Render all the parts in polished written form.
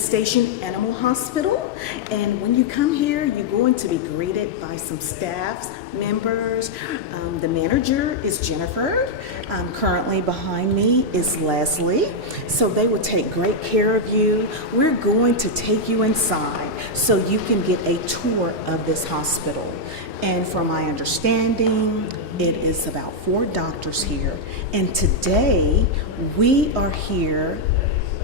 Smith Station Animal Hospital. And when you come here, you're going to be greeted by some staff members. The manager is Jennifer. Currently behind me is Leslie. So they will take great care of you. We're going to take you inside so you can get a tour of this hospital. And from my understanding, it is about 4 doctors here. And today we are here,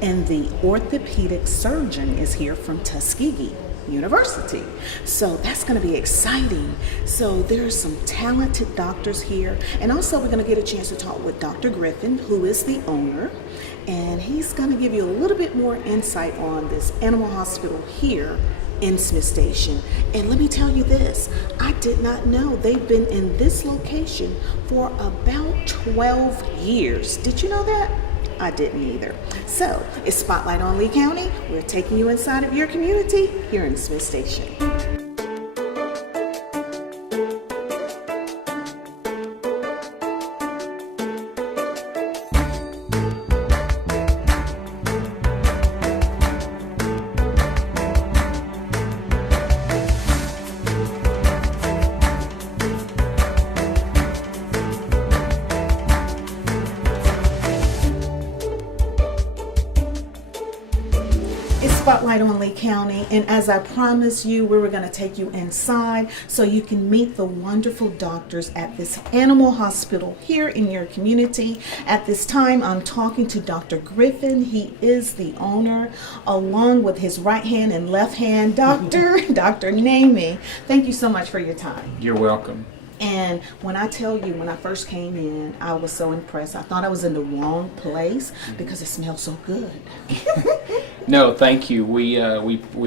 and the orthopedic surgeon is here from Tuskegee University. So that's going to be exciting. So there's some talented doctors here. And also we're going to get a chance to talk with Dr. Griffin, who is the owner. And he's going to give you a little bit more insight on this animal hospital here in Smith Station. And let me tell you this, I did not know they've been in this location for about 12 years. Did you know that? I didn't either. So it's Spotlight on Lee County. We're taking you inside of your community here in Smith Station. Spotlight on Lee County, and as I promised you, we were going to take you inside so you can meet the wonderful doctors at this animal hospital here in your community. At this time, I'm talking to Dr. Griffin. He is the owner, along with his right hand and left hand doctor, Dr. Namey. Thank you so much for your time. You're welcome. And when I tell you, when I first came in, I was so impressed. I thought I was in the wrong place because it smelled so good. No, thank you. We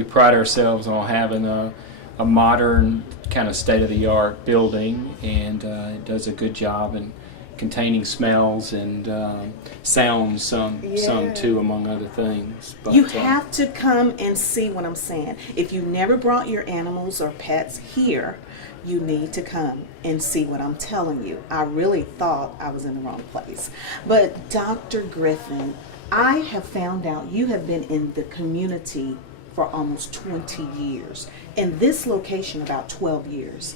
pride ourselves on having a modern kind of state-of-the-art building, and it does a good job in containing smells and sounds, some too, among other things. But you have to come and see what I'm saying. If you never brought your animals or pets here, you need to come and see what I'm telling you. I really thought I was in the wrong place. But Dr. Griffin, I have found out you have been in the community for almost 20 years. In this location, about 12 years.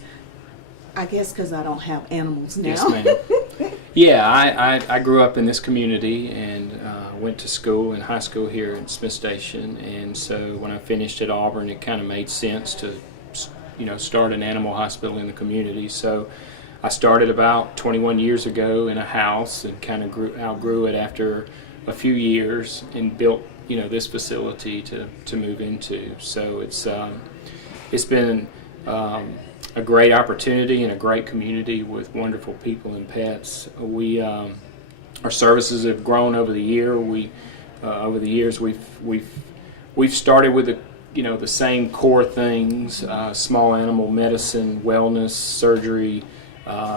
I guess because I don't have animals now. Yes, ma'am. Yeah, I grew up in this community and went to school and high school here in Smith Station. And so when I finished at Auburn, it kind of made sense to start an animal hospital in the community. So I started about 21 years ago in a house and kind of outgrew it after a few years and built this facility to move into. So it's been a great opportunity and a great community with wonderful people and pets. Our services have grown over the year. Over the years we've started with the same core things: small animal medicine, wellness, surgery.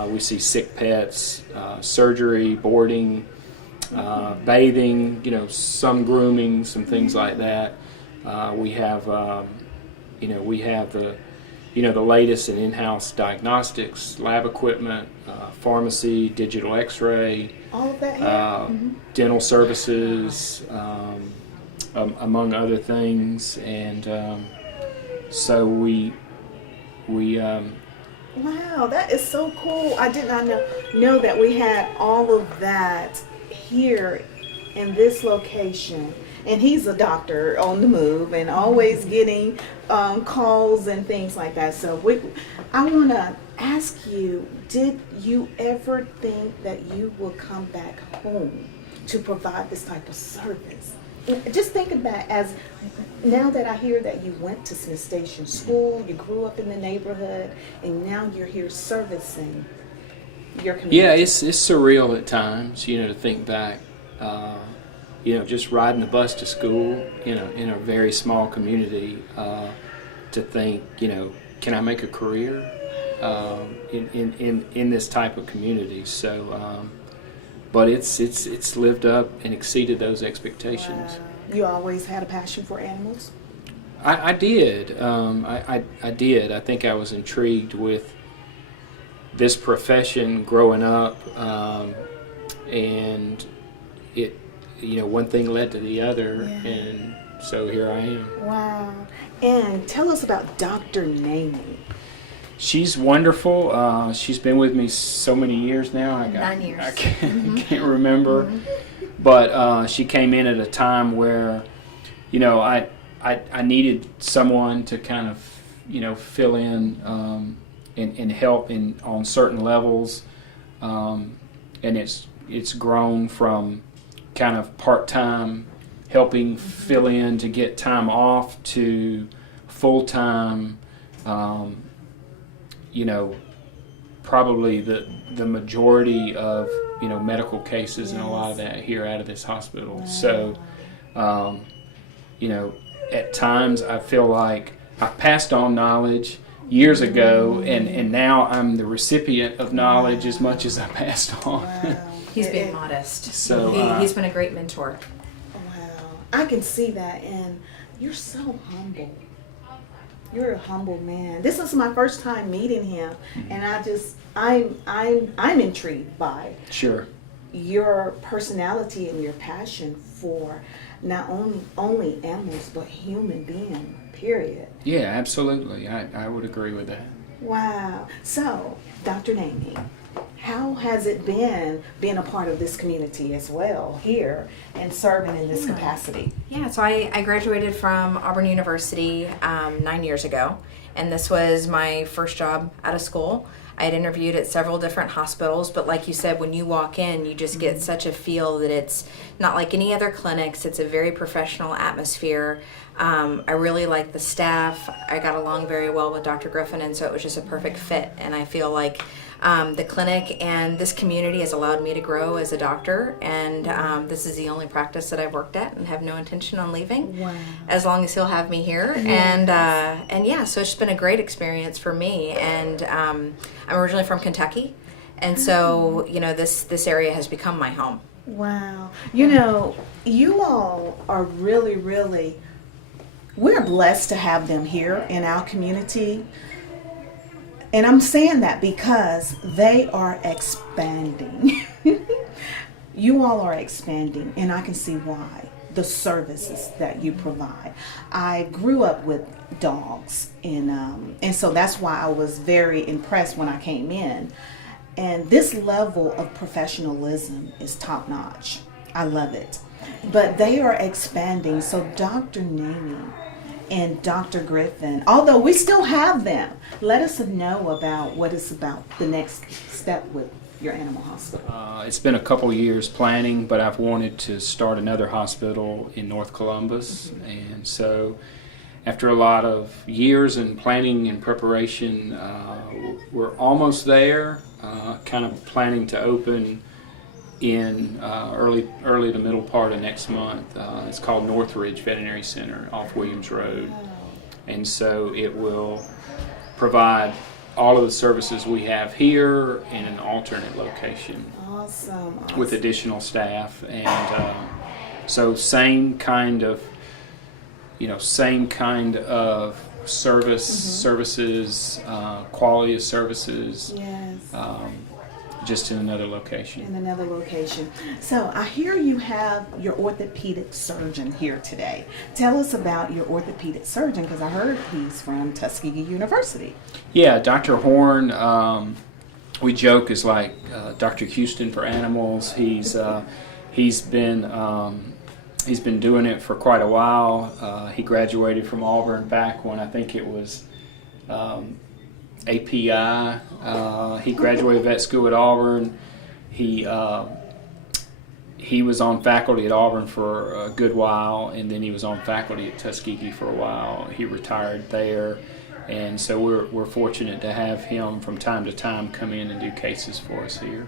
We see sick pets, surgery, boarding, bathing. Some grooming, some things like that. We have the latest in in-house diagnostics, lab equipment, pharmacy, digital X-ray, all of that here. Dental services. Among other things, and so we wow, that is so cool. I did not know that we had all of that here in this location. And he's a doctor on the move and always getting calls and things like that. So I want to ask you, did you ever think that you would come back home to provide this type of service? Just thinking back, as now that I hear that you went to Smith Station School, you grew up in the neighborhood, and now you're here servicing your community. Yeah, it's surreal at times, to think back. Just riding the bus to school in a very small community, to think, can I make a career in this type of community? So. But it's lived up and exceeded those expectations. Wow. You always had a passion for animals? I did. I did. I think I was intrigued with this profession growing up, and it, one thing led to the other, yeah. and so here I am. Wow. And tell us about Dr. Namey. She's wonderful. She's been with me so many years now. 9 years. I can't remember. But she came in at a time where, I needed someone to kind of, fill in and help on certain levels. And it's grown from kind of part-time helping fill in to get time off to full-time. Probably the majority of medical cases and a lot of that here out of this hospital. Wow. So, at times I feel like I passed on knowledge years ago, and now I'm the recipient of knowledge as much as I passed on. Wow. He's being modest. So, He's been a great mentor. Wow. I can see that, and you're so humble. You're a humble man. This is my first time meeting him, and I'm intrigued by Sure. your personality and your passion for not only animals but human being. Period. Yeah, absolutely. I would agree with that. Wow. So, Dr. Namey, how has it been being a part of this community as well here and serving in this capacity? Yeah, so I graduated from Auburn University 9 years ago, and this was my first job out of school. I had interviewed at several different hospitals, but like you said, when you walk in, you just get such a feel that it's not like any other clinics. It's a very professional atmosphere. I really like the staff. I got along very well with Dr. Griffin, and so it was just a perfect fit. And I feel like the clinic and this community has allowed me to grow as a doctor, and this is the only practice that I've worked at and have no intention on leaving. Wow. As long as he'll have me here. And yeah, so it's been a great experience for me. And I'm originally from Kentucky, and so this area has become my home. Wow. You all are really, we're blessed to have them here in our community. And I'm saying that because they are expanding. You all are expanding, and I can see why. The services that you provide. I grew up with dogs, and so that's why I was very impressed when I came in. And this level of professionalism is top notch. I love it. But they are expanding. So Dr. Namey and Dr. Griffin, although we still have them, let us know about what is about the next step with your animal hospital. It's been a couple years planning, but I've wanted to start another hospital in North Columbus. And so after a lot of years in planning and preparation, we're almost there, kind of planning to open in early to middle part of next month. It's called Northridge Veterinary Center off Williams Road. And so it will provide all of the services we have here in an alternate location. Awesome. With additional staff, and so same kind of services, quality of services. Yes. Just in another location. In another location. So I hear you have your orthopedic surgeon here today. Tell us about your orthopedic surgeon, because I heard he's from Tuskegee University. Yeah, Dr. Horn, we joke, is like Dr. Houston for animals. He's been doing it for quite a while. He graduated from Auburn back when I think it was API. He graduated vet school at Auburn. He was on faculty at Auburn for a good while, and then he was on faculty at Tuskegee for a while. He retired there, and so we're fortunate to have him from time to time come in and do cases for us here.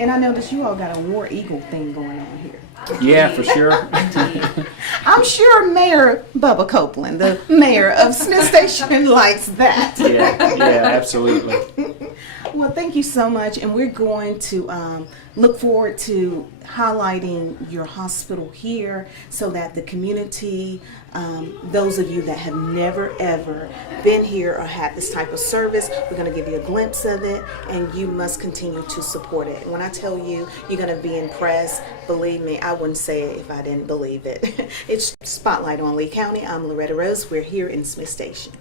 And I noticed you all got a War Eagle thing going on here. Yeah, for sure. I'm sure Mayor Bubba Copeland, the mayor of Smith Station, likes that. Yeah, absolutely. Well, thank you so much, and we're going to look forward to highlighting your hospital here so that the community, those of you that have never ever been here or had this type of service, we're going to give you a glimpse of it, and you must continue to support it. And when I tell you, you're going to be impressed, believe me, I wouldn't say it if I didn't believe it. It's Spotlight on Lee County. I'm Loretta Rose. We're here in Smith Station.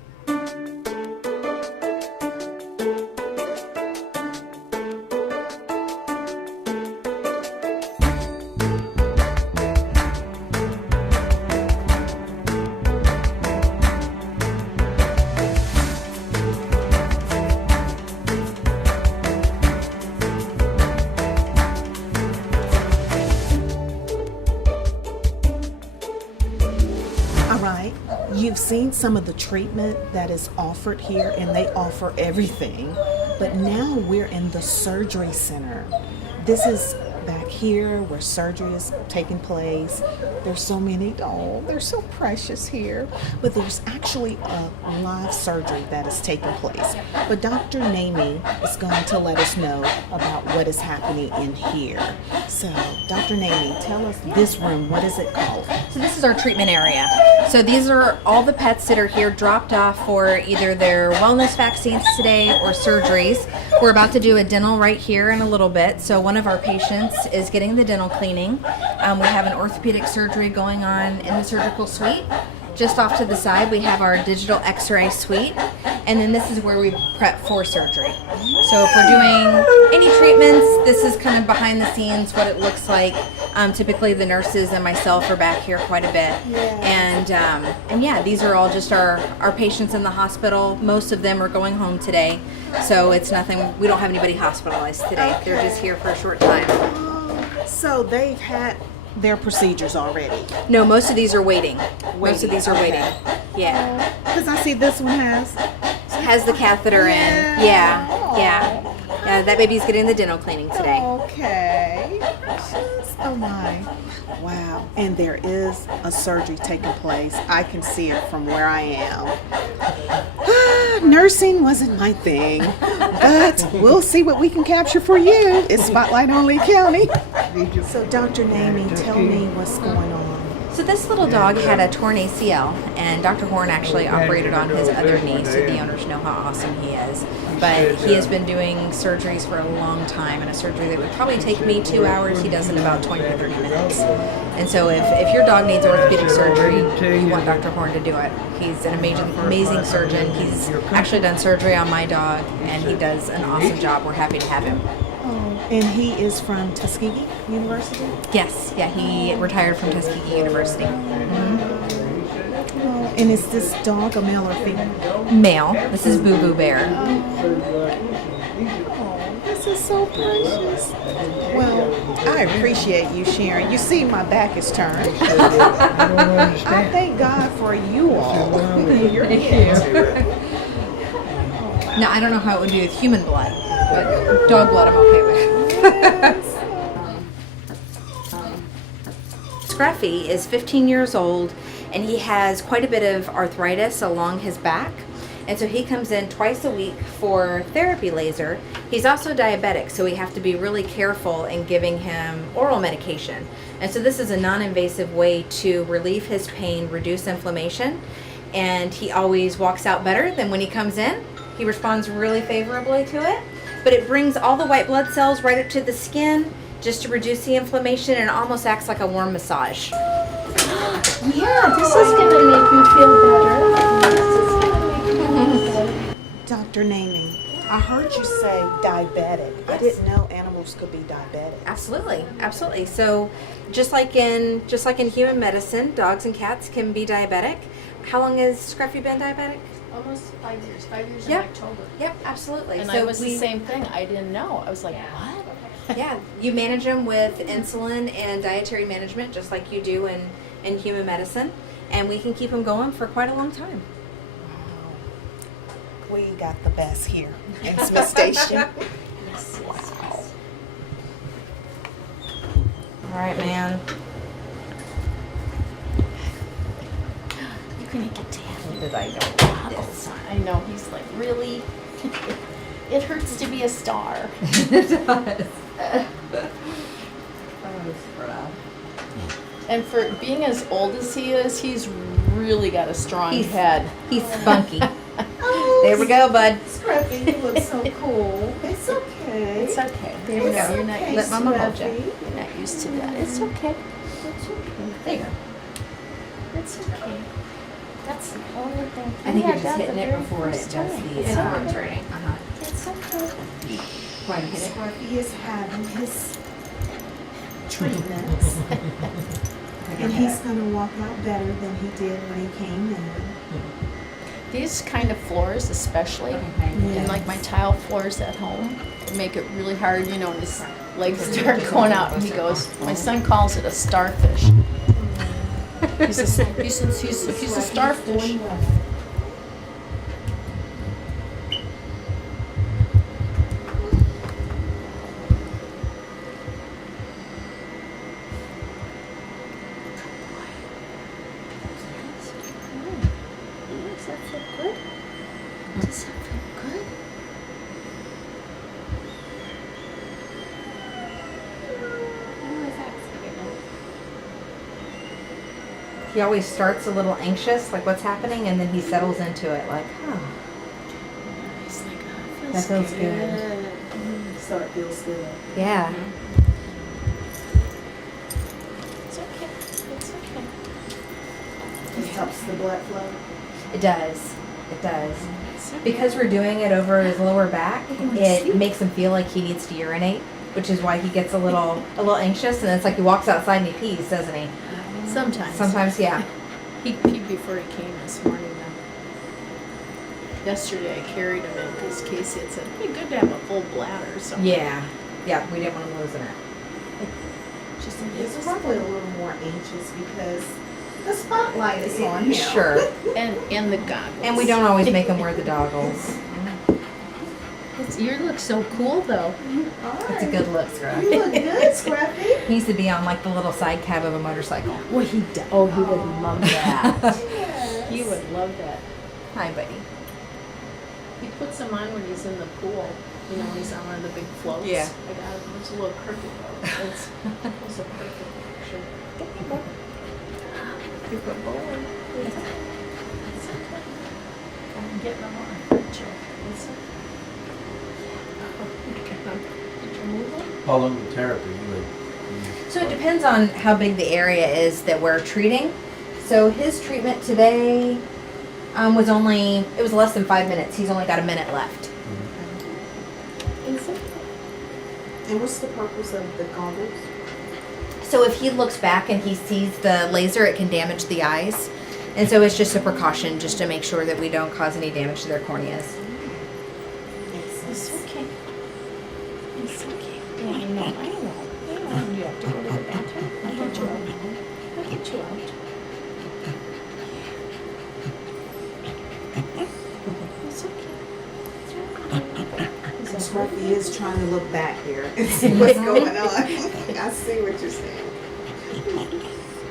Right. You've seen some of the treatment that is offered here, and they offer everything. But now we're in the surgery center. This is back here where surgery is taking place. There's so many, oh, they're so precious here. But there's actually a live surgery that is taking place. But Dr. Namey is going to let us know about what is happening in here. So, Dr. Namey, tell us this room, what is it called? So this is our treatment area. So these are all the pets that are here dropped off for either their wellness vaccines today or surgeries. We're about to do a dental right here in a little bit. So one of our patients is getting the dental cleaning. We have an orthopedic surgery going on in the surgical suite. Just off to the side, we have our digital x-ray suite. And then this is where we prep for surgery. So if we're doing any treatments, this is kind of behind the scenes, what it looks like. Typically the nurses and myself are back here quite a bit. And yeah, these are all just our patients in the hospital. Most of them are going home today. So it's nothing, we don't have anybody hospitalized today. Okay. They're just here for a short time. So they've had their procedures already. No, most of these are waiting. Most of these are Okay. waiting. Yeah. Because I see this one has. Has the catheter in. Yeah. That baby's getting the dental cleaning today. Okay. Oh my. Wow. And there is a surgery taking place. I can see it from where I am. Nursing wasn't my thing, but we'll see what we can capture for you. It's Spotlight on Lee County. So Dr. Namey, tell me what's going on. So this little dog had a torn ACL, and Dr. Horn actually operated on his other knee, so the owners know how awesome he is. But he has been doing surgeries for a long time, and a surgery that would probably take me 2 hours, he does in about 20 to 30 minutes. And so if your dog needs orthopedic surgery, you want Dr. Horn to do it. He's an amazing surgeon. He's actually done surgery on my dog, and he does an awesome job. We're happy to have him. And he is from Tuskegee University? Yes, yeah, he retired from Tuskegee University. Oh, and is this dog a male or female? Male. This is Boo Boo Bear. Oh, this is so precious. Well, I appreciate you sharing. You see, my back is turned. I thank God for you all. You're here. Now, I don't know how it would be with human blood, but dog blood I'm okay with. Scruffy is 15 years old, and he has quite a bit of arthritis along his back. And so he comes in twice a week for therapy laser. He's also diabetic, so we have to be really careful in giving him oral medication. And so this is a non-invasive way to relieve his pain, reduce inflammation, and he always walks out better than when he comes in. He responds really favorably to it, but it brings all the white blood cells right up to the skin just to reduce the inflammation, and it almost acts like a warm massage. Yeah, this is going to make me feel better. This is going to make me feel better. Dr. Namey, I heard you say diabetic. I didn't know animals could be diabetic. Absolutely, absolutely. So, just like in human medicine, dogs and cats can be diabetic. How long has Scruffy been diabetic? Almost 5 years. 5 years Yep. in October. Yep, absolutely. And so I was the same thing. I didn't know. I was like, what? Yeah, you manage them with insulin and dietary management, just like you do in human medicine, and we can keep them going for quite a long time. We got the best here in Smith Station. Yes. All right, man. You're going to get tan. Did I know This. I know. He's like, really? It hurts to be a star. It does. And for being as old as he is, he's really got a strong head. He's spunky. Oh, There we go, bud. Scruffy, you look so cool. It's okay. It's okay. There you go. You're not Let Mama hold you. You're not used to that. It's okay. There you go. It's okay. That's the only thing. I think Yeah, you're just that's hitting the it very before it first does time. the It's arms okay. rating. It's okay. Go ahead and hit it. Scruffy is having his treatments, Okay, and hit he's it. gonna walk out better than he did when he came in. These kind of floors, especially, Okay. and like my tile floors at home, make it really hard, you know, when his legs start going out. And he goes, my son calls it a starfish. He's a starfish. Does that feel good? Does that feel good? He always starts a little anxious, like what's happening, and then he settles into it, like, oh. He's like, oh, That feels good. So it feels good. Yeah. It's okay. It's okay. It helps the blood flow. It does. It does. It's okay. Because we're doing it over his lower back, it makes him feel like he needs to urinate, which is why he gets a little anxious, and it's like he walks outside and he pees, doesn't he? Sometimes. Sometimes, yeah. He peed before he came this morning. Yesterday I carried him in because Casey had said, it'd be good to have a full bladder. So Yeah. Yeah, we didn't want him losing it. Just He's probably a little more anxious because the spotlight is on him. Sure. and the goggles. And we don't always make him wear the goggles. You look so cool though. It's a good look, Scruff. You look good, Scruffy. He needs to be on like the little side cab of a motorcycle. Well, he would love that. He would love that. Hi, buddy. He puts them on when he's in the pool. You know, when he's on one of the big floats. Yeah. I got him. It's a little crooked though. It's a perfect picture. Good boy. It's okay. I'm getting them on. It's okay. Did you move them? How long the therapy would? So it depends on how big the area is that we're treating. So his treatment today was less than 5 minutes. He's only got a minute left. Is it? And what's the purpose of the goggles? So if he looks back and he sees the laser, it can damage the eyes. And so it's just a precaution just to make sure that we don't cause any damage to their corneas. It's okay. It's okay. Yeah, I know. You have to go to the bathroom. I'll get you out. I'll get you out. It's okay. Is that Scruffy is trying to look back here and see what's going on. I see what you're saying.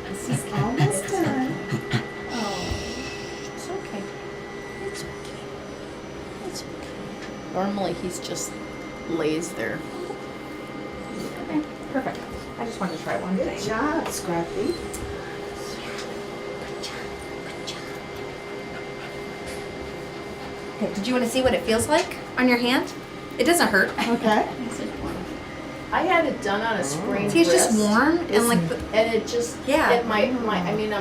This is almost done. Oh, it's okay. It's okay. It's okay. Normally he's just lays there. Okay, perfect. I just wanted to try one Good thing. job, Scruffy. Okay, did you want to see what it feels like on your hand? It doesn't hurt. Okay. I had it done on a sprained See, it's just wrist. warm and It's- like and it just Yeah. at my on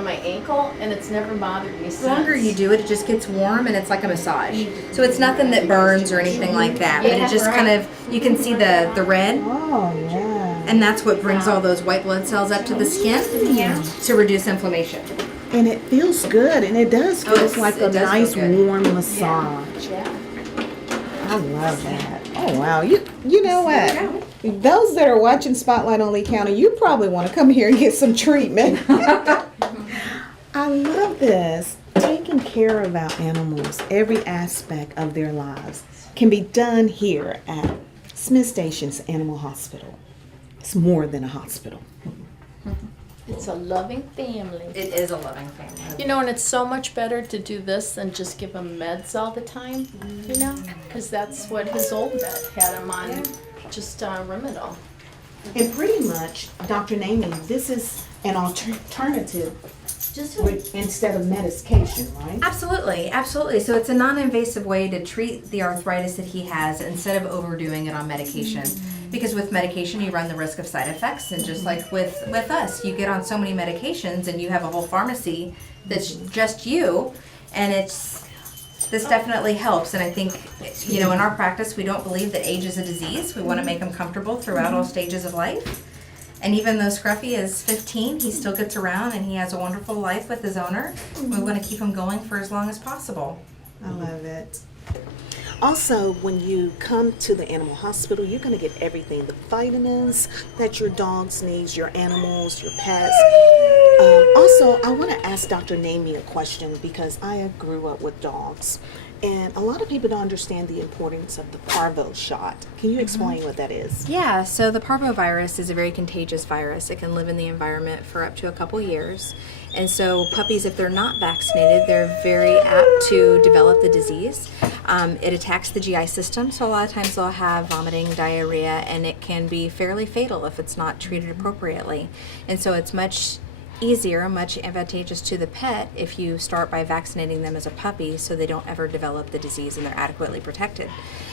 my ankle, and it's never bothered me since. the longer you do it, it just gets warm and it's like a massage. So it's nothing that burns or anything like that, but it just kind of, you can see the red, Oh, yeah. and that's what brings all those white blood cells up to the skin to reduce inflammation. And it feels good, and it does Oh, feel it's- like it a does feel nice good. warm massage. Yeah. I love that. Oh wow, you know what? Those that are watching Spotlight on Lee County, you probably want to come here and get some treatment. I love this. Taking care of our animals, every aspect of their lives, can be done here at Smith Station's Animal Hospital. It's more than a hospital. It's a loving family. It is a loving family. You know, and it's so much better to do this than just give him meds all the time, you know? Because that's what his old vet had him on, just Rimadyl. And pretty much, Dr. Namey, this is an alternative instead of medication, right? Absolutely, absolutely. So it's a non-invasive way to treat the arthritis that he has instead of overdoing it on medication. Because with medication, you run the risk of side effects, and just like with us, you get on so many medications, and you have a whole pharmacy that's just you, and this definitely helps. And I think, you know, in our practice, we don't believe that age is a disease. We want to make them comfortable throughout all stages of life. And even though Scruffy is 15, he still gets around and he has a wonderful life with his owner. We want to keep him going for as long as possible. I love it. Also, when you come to the animal hospital, you're going to get everything, the vitamins that your dogs need, your animals, your pets. Also, I want to ask Dr. Namey a question because I grew up with dogs. And a lot of people don't understand the importance of the parvo shot. Can you explain what that is? Yeah, so the parvovirus is a very contagious virus. It can live in the environment for up to a couple years. And so puppies, if they're not vaccinated, they're very apt to develop the disease. It attacks the GI system, so a lot of times they'll have vomiting, diarrhea, and it can be fairly fatal if it's not treated appropriately. And so it's much easier, much advantageous to the pet if you start by vaccinating them as a puppy so they don't ever develop the disease and they're adequately protected.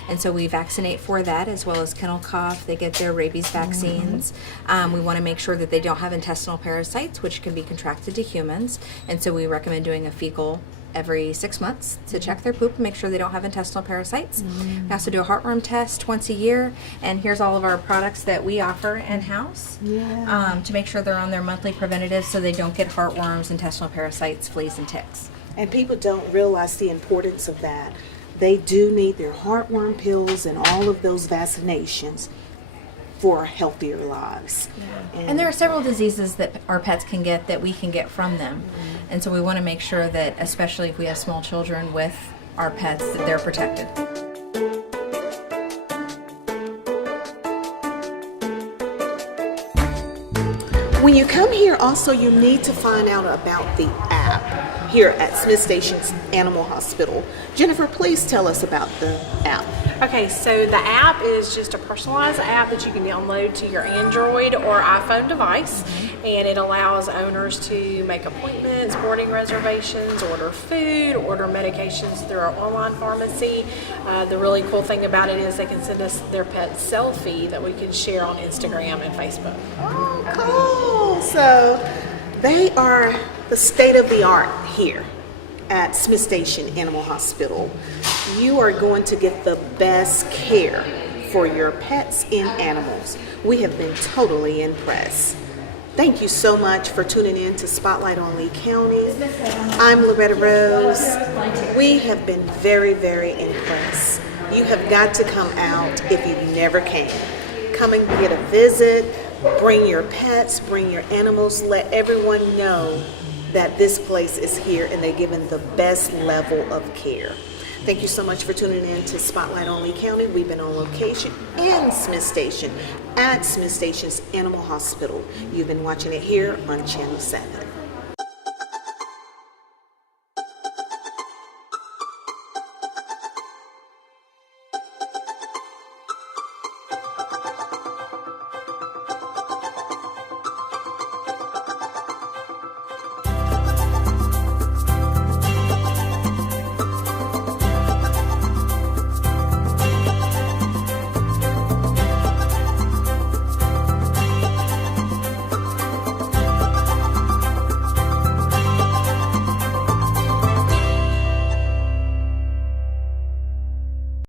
And so we vaccinate for that, as well as kennel cough. They get their rabies vaccines. We want to make sure that they don't have intestinal parasites, which can be contracted to humans. And so we recommend doing a fecal every 6 months to check their poop and make sure they don't have intestinal parasites. We also do a heartworm test once a year, and here's all of our products that we offer in-house to make sure they're on their monthly preventative so they don't get heartworms, intestinal parasites, fleas, and ticks. And people don't realize the importance of that. They do need their heartworm pills and all of those vaccinations for healthier lives. And there are several diseases that our pets can get that we can get from them. And so we want to make sure that, especially if we have small children with our pets, that they're protected. When you come here, also you need to find out about the app here at Smith Station's Animal Hospital. Jennifer, please tell us about the app. Okay, so the app is just a personalized app that you can download to your Android or iPhone device, and it allows owners to make appointments, boarding reservations, order food, order medications through our online pharmacy. The really cool thing about it is they can send us their pet selfie that we can share on Instagram and Facebook. Oh, cool. So they are the state of the art here at Smith Station Animal Hospital. You are going to get the best care for your pets and animals. We have been totally impressed. Thank you so much for tuning in to Spotlight on Lee County. I'm Loretta Rose. We have been very, very impressed. You have got to come out if you never came. Come and get a visit, bring your pets, bring your animals, let everyone know that this place is here and they're given the best level of care. Thank you so much for tuning in to Spotlight on Lee County. We've been on location in Smith Station at Smith Station's Animal Hospital. You've been watching it here on Channel 7.